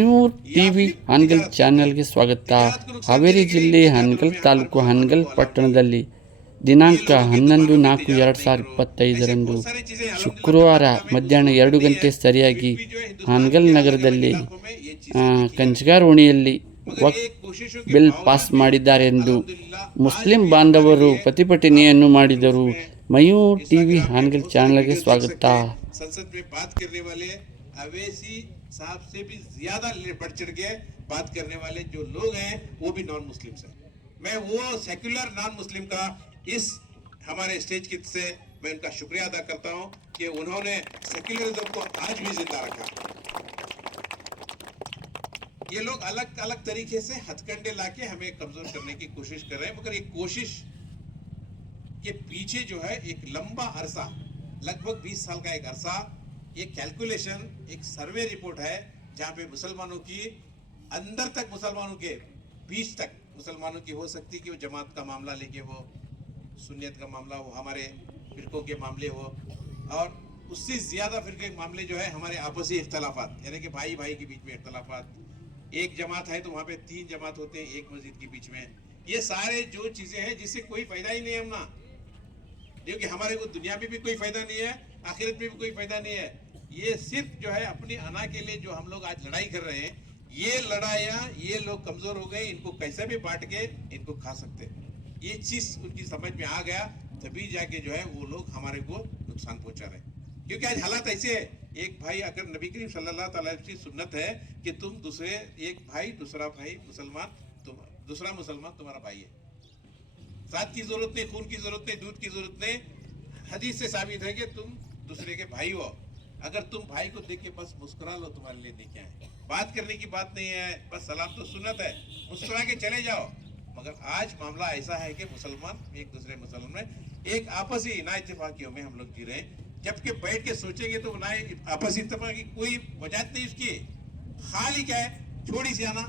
Noor TV Hangal ಚಾನೆಲ್ಗೆ ಸ್ವಾಗತ. ಹಾವೇರಿ ಜಿಲ್ಲೆ ಹಾನಗಲ್ ತಾಲೂಕು ಹಾನಗಲ್ ಪಟ್ಟಣದಲ್ಲಿ ದಿನಾಂಕ 11/4/2025 ಶುಕ್ರವಾರ ಮಧ್ಯಾಹ್ನ 2 ಗಂಟೆ ಸರಿಯಾಗಿ ಹಾನಗಲ್ ನಗರದಲ್ಲಿ ಕಂಚಗಾರ್ ಓಣಿಯಲ್ಲಿ ವಕ್ಫ್ ಬಿಲ್ ಪಾಸ್ ಮಾಡಿದ್ದಾರೆಂದು ಮುಸ್ಲಿಂ ಬಾಂಧವರು ಪ್ರತಿಭಟನೆಯನ್ನು ಮಾಡಿದರು. ಮಯೂರ್ ಟಿವಿ ಹಾನಗಲ್ ಚಾನೆಲ್ಗೆ ಸ್ವಾಗತ. अवैसी साहब से भी ज्यादा बढ़ चढ़ के बात करने वाले जो लोग हैं वो भी नॉन मुस्लिम हैं। मैं वो सेक्युलर नॉन मुस्लिम का इस हमारे स्टेज की से मैं उनका शुक्रिया अदा करता हूं कि उन्होंने सेक्युलरिज्म को आज भी जिंदा रखा। ये लोग अलग अलग तरीके से हथकंडे लाके हमें कमजोर करने की कोशिश कर रहे हैं, मगर ये कोशिश के पीछे जो है एक लंबा अरसा, लगभग 20 साल का एक अरसा, ये कैलकुलेशन, एक सर्वे रिपोर्ट है जहां पे मुसलमानों की अंदर तक, मुसलमानों के बीच तक मुसलमानों की हो सकती कि वो जमात का मामला लेके हो, सुन्नियत का मामला हो, हमारे फिरकों के मामले हो, और उससे ज्यादा फिरके मामले जो है हमारे आपसी इख्तलाफात, यानी कि भाई भाई के बीच में इख्तलाफात। एक जमात है तो वहां पे 3 जमात होते हैं एक मस्जिद के बीच में। ये सारे जो चीजें हैं जिससे कोई फायदा ही नहीं है हमना, क्योंकि हमारे को दुनिया में भी कोई फायदा नहीं है, आखिरत में भी कोई फायदा नहीं है। ये सिर्फ जो है अपनी अना के लिए जो हम लोग आज लड़ाई कर रहे हैं, ये लड़ाइयाँ, ये लोग कमजोर हो गए, इनको कैसे भी बांट के इनको खा सकते हैं। ये चीज उनकी समझ में आ गया, तभी जाके जो है वो लोग हमारे को नुकसान पहुंचा रहे हैं। क्योंकि आज हालात ऐसे है, एक भाई, अगर नबी करीम सल्लल्लाहु अलैहि वसल्लम की सुन्नत है कि तुम दूसरे, एक भाई दूसरा भाई मुसलमान, तुम दूसरा मुसलमान तुम्हारा भाई है, साथ की जरूरत नहीं, खून की जरूरत नहीं, दूध की जरूरत नहीं, हदीस से साबित है कि तुम दूसरे के भाई हो। अगर तुम भाई को देख के बस मुस्कुरा लो, तुम्हारे लिए नहीं क्या है, बात करने की बात नहीं है, बस सलाम तो सुन्नत है, मुस्कुरा के चले जाओ। मगर आज मामला ऐसा है कि मुसलमान एक दूसरे मुसलमान में एक आपसी ना इत्तेफाकियों में हम लोग जी रहे हैं। जबकि बैठ के सोचेंगे तो ना आपसी इत्तेफाक की कोई वजह नहीं उसकी, खाली क्या है, छोड़ी सी आना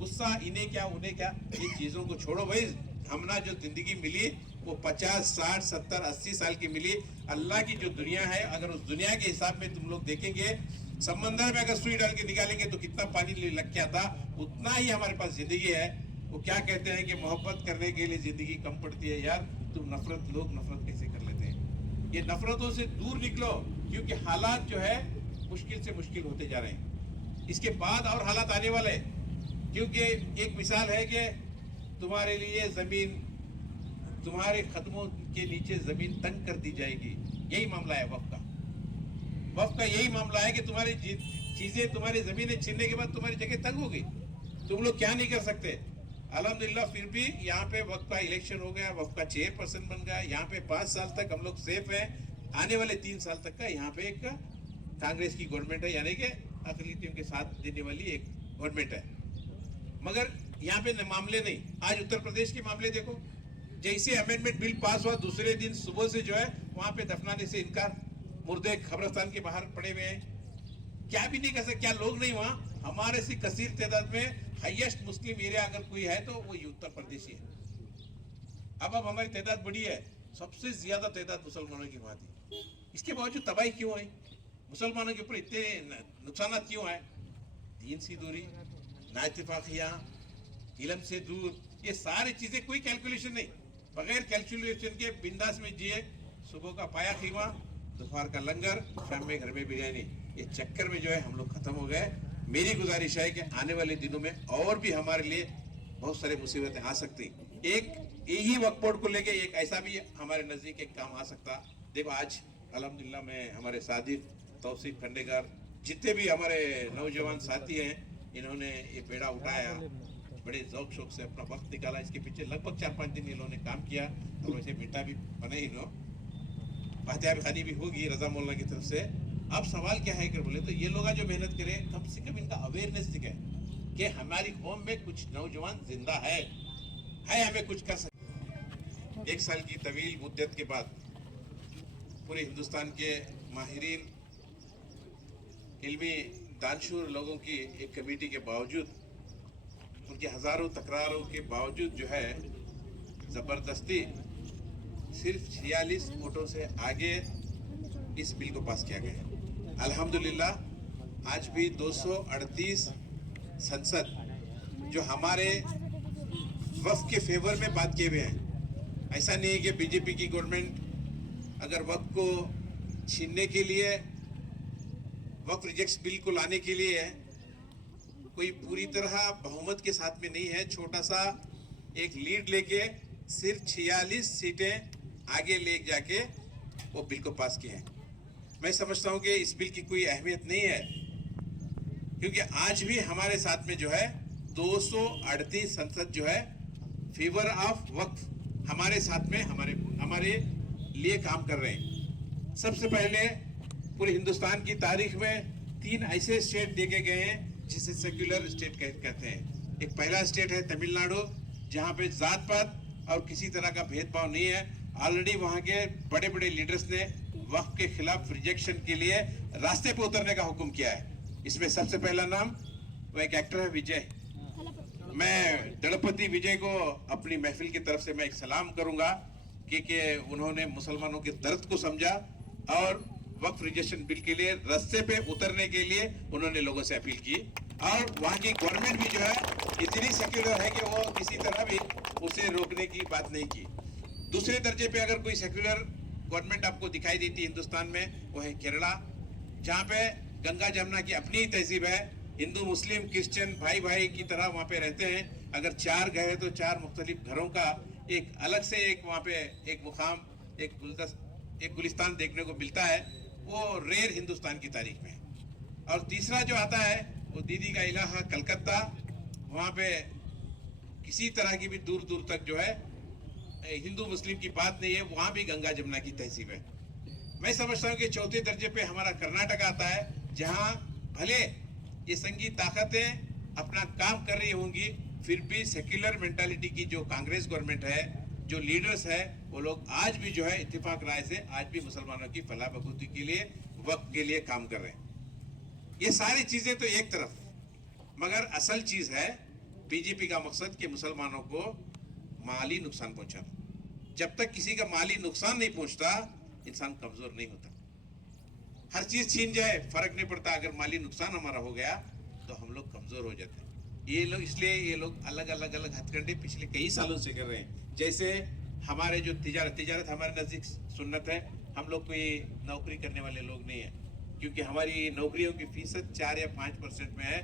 गुस्सा, इन्हें क्या उन्हें क्या, इन चीजों को छोड़ो भाई। हमना जो जिंदगी मिली वो 50, 60, 70, 80 साल की मिली। अल्लाह की जो दुनिया है, अगर उस दुनिया के हिसाब में तुम लोग देखेंगे, समंदर में अगर सुई डाल के निकालेंगे तो कितना पानी लग के आता, उतना ही हमारे पास जिंदगी है। वो क्या कहते हैं कि मोहब्बत करने के लिए जिंदगी कम पड़ती है। यार तुम नफरत, लोग नफरत कैसे कर लेते हैं? ये नफरतों से दूर निकलो, क्योंकि हालात जो है मुश्किल से मुश्किल होते जा रहे हैं। इसके बाद और हालात आने वाले, क्योंकि एक मिसाल है कि तुम्हारे लिए जमीन, तुम्हारे कदमों के नीचे जमीन तंग कर दी जाएगी। यही मामला है वक्फ का। वक्फ का यही मामला है कि तुम्हारी चीजें, तुम्हारी जमीनें छीनने के बाद तुम्हारी जगह तंग हो गई, तुम लोग क्या नहीं कर सकते। अल्हम्दुलिल्लाह फिर भी यहाँ पे वक्फ का इलेक्शन हो गया, वक्फ का चेयरपर्सन बन गया। यहाँ पे 5 साल तक हम लोग सेफ हैं। आने वाले 3 साल तक का यहाँ पे एक कांग्रेस की गवर्नमेंट है, यानी कि अकलियतों के साथ देने वाली एक गवर्नमेंट है। मगर यहाँ पे मामले नहीं। आज उत्तर प्रदेश के मामले देखो, जैसे अमेंडमेंट बिल पास हुआ, दूसरे दिन सुबह से जो है वहां पे दफनाने से इनकार, मुर्दे कब्रिस्तान के बाहर पड़े हुए हैं, क्या भी नहीं कर सकते। क्या लोग नहीं वहां? हमारे से कसीर तादाद में हाईएस्ट मुस्लिम एरिया अगर कोई है तो वो उत्तर प्रदेश ही है। अब हमारी तादाद बड़ी है, सबसे ज्यादा तादाद मुसलमानों की वहां थी। इसके बावजूद तबाही क्यों है? मुसलमानों के ऊपर इतने नुकसान क्यों है? दीन से दूरी, नाइत्तेफाकियां, इल्म से दूर, ये सारी चीजें, कोई कैलकुलेशन नहीं, बगैर कैलकुलेशन के बिंदास में जिए। सुबह का पाया खीमा, दोपहर का लंगर, शाम में घर में बिरयानी। ये चक्कर में जो है हम लोग खत्म हो गए। मेरी गुजारिश है कि आने वाले दिनों में और भी हमारे लिए बहुत सारे मुसीबतें आ सकती। एक यही वक्फ बोर्ड को लेके एक ऐसा भी हमारे नजदीक एक काम आ सकता। देखो आज अल्हम्दुलिल्लाह में हमारे सादिक, तौसीफ खंडेकर, जितने भी हमारे नौजवान साथी हैं, इन्होंने ये बेड़ा उठाया, बड़े ज़ौक शौक से अपना वक्त निकाला। इसके पीछे लगभग 4-5 दिन इन्होंने काम किया, और वैसे बेटा भी बने, इन्हों फातिहा भी खानी भी होगी रजा मौलाना की तरफ से। अब सवाल क्या है कि बोले तो ये लोग जो मेहनत करें, कम से कम इनका अवेयरनेस दिखे कि हमारी कौम में कुछ नौजवान जिंदा है, हमें कुछ कर सकते। 1 साल की तवील मुद्दत के बाद पूरे हिंदुस्तान के माहिरीन, इल्मी दानशूर लोगों की एक कमेटी के बावजूद, उनकी हजारों तकरारों के बावजूद जो है जबरदस्ती सिर्फ 46 वोटों से आगे इस बिल को पास किया गया। अल्हम्दुलिल्लाह आज भी 238 संसद जो हमारे वक्फ के फेवर में बात किए हुए हैं। ऐसा नहीं है कि बीजेपी की गवर्नमेंट अगर वक्फ को छीनने के लिए, वक्फ रिजेक्ट बिल को लाने के लिए कोई पूरी तरह बहुमत के साथ में नहीं है। छोटा सा एक लीड लेके सिर्फ 46 सीटें आगे ले जाके वो बिल को पास किए हैं। मैं समझता हूं कि इस बिल की कोई अहमियत नहीं है, क्योंकि आज भी हमारे साथ में जो है 238 संसद जो है फेवर ऑफ वक्फ हमारे साथ में हमारे लिए काम कर रहे हैं। सबसे पहले पूरे हिंदुस्तान की तारीख में 3 ऐसे स्टेट देखे गए हैं जिसे सेक्युलर स्टेट कहते हैं। एक पहला स्टेट है तमिलनाडु, जहां पे जात पात और किसी तरह का भेदभाव नहीं है। ऑलरेडी वहां के बड़े बड़े लीडर्स ने वक्फ के खिलाफ रिजेक्शन के लिए रास्ते पे उतरने का हुक्म किया है। इसमें सबसे पहला नाम वो एक एक्टर है विजय। मैं दलपति विजय को अपनी महफिल की तरफ से मैं एक सलाम करूंगा कि उन्होंने मुसलमानों के दर्द को समझा और वक्फ रिजेक्शन बिल के लिए रास्ते पे उतरने के लिए उन्होंने लोगों से अपील की। और वहां की गवर्नमेंट भी जो है इतनी सेक्युलर है कि वो किसी तरह भी उसे रोकने की बात नहीं की। दूसरे दर्जे पे अगर कोई सेक्युलर गवर्नमेंट आपको दिखाई देती है हिंदुस्तान में, वो है केरला, जहाँ पे गंगा जमुना की अपनी ही तहजीब है। हिंदू मुस्लिम क्रिश्चियन भाई भाई की तरह वहाँ पे रहते हैं। अगर 4 घर है तो 4 मुख्तलिफ घरों का एक अलग से एक वहाँ पे एक मुकाम, एक गुलिस्तान देखने को मिलता है। वो रेयर हिंदुस्तान की तारीख में। और तीसरा जो आता है वो दीदी का इलाका कलकत्ता, वहाँ पे किसी तरह की भी दूर दूर तक जो है हिंदू मुस्लिम की बात नहीं है, वहाँ भी गंगा जमुना की तहजीब है। मैं समझता हूँ कि चौथे दर्जे पे हमारा कर्नाटक आता है, जहाँ भले ये संघीय ताकतें अपना काम कर रही होंगी, फिर भी सेक्युलर मेंटालिटी की जो कांग्रेस गवर्नमेंट है, जो लीडर्स है, वो लोग आज भी जो है इत्तेफाक राय से आज भी मुसलमानों की फलाह बहबूदी के लिए, वक्त के लिए काम कर रहे हैं। ये सारी चीजें तो एक तरफ, मगर असल चीज है बीजेपी का मकसद कि मुसलमानों को माली नुकसान पहुंचाना। जब तक किसी का माली नुकसान नहीं पहुंचता, इंसान कमजोर नहीं होता। हर चीज छीन जाए फर्क नहीं पड़ता, अगर माली नुकसान हमारा हो गया तो हम लोग कमजोर हो जाते हैं। ये लोग इसलिए ये लोग अलग अलग हथकंडे पिछले कई सालों से कर रहे हैं। जैसे हमारे जो तिजारत हमारे नजदीक सुन्नत है। हम लोग कोई नौकरी करने वाले लोग नहीं है, क्योंकि हमारी नौकरियों की फीसद 4 या 5% में है।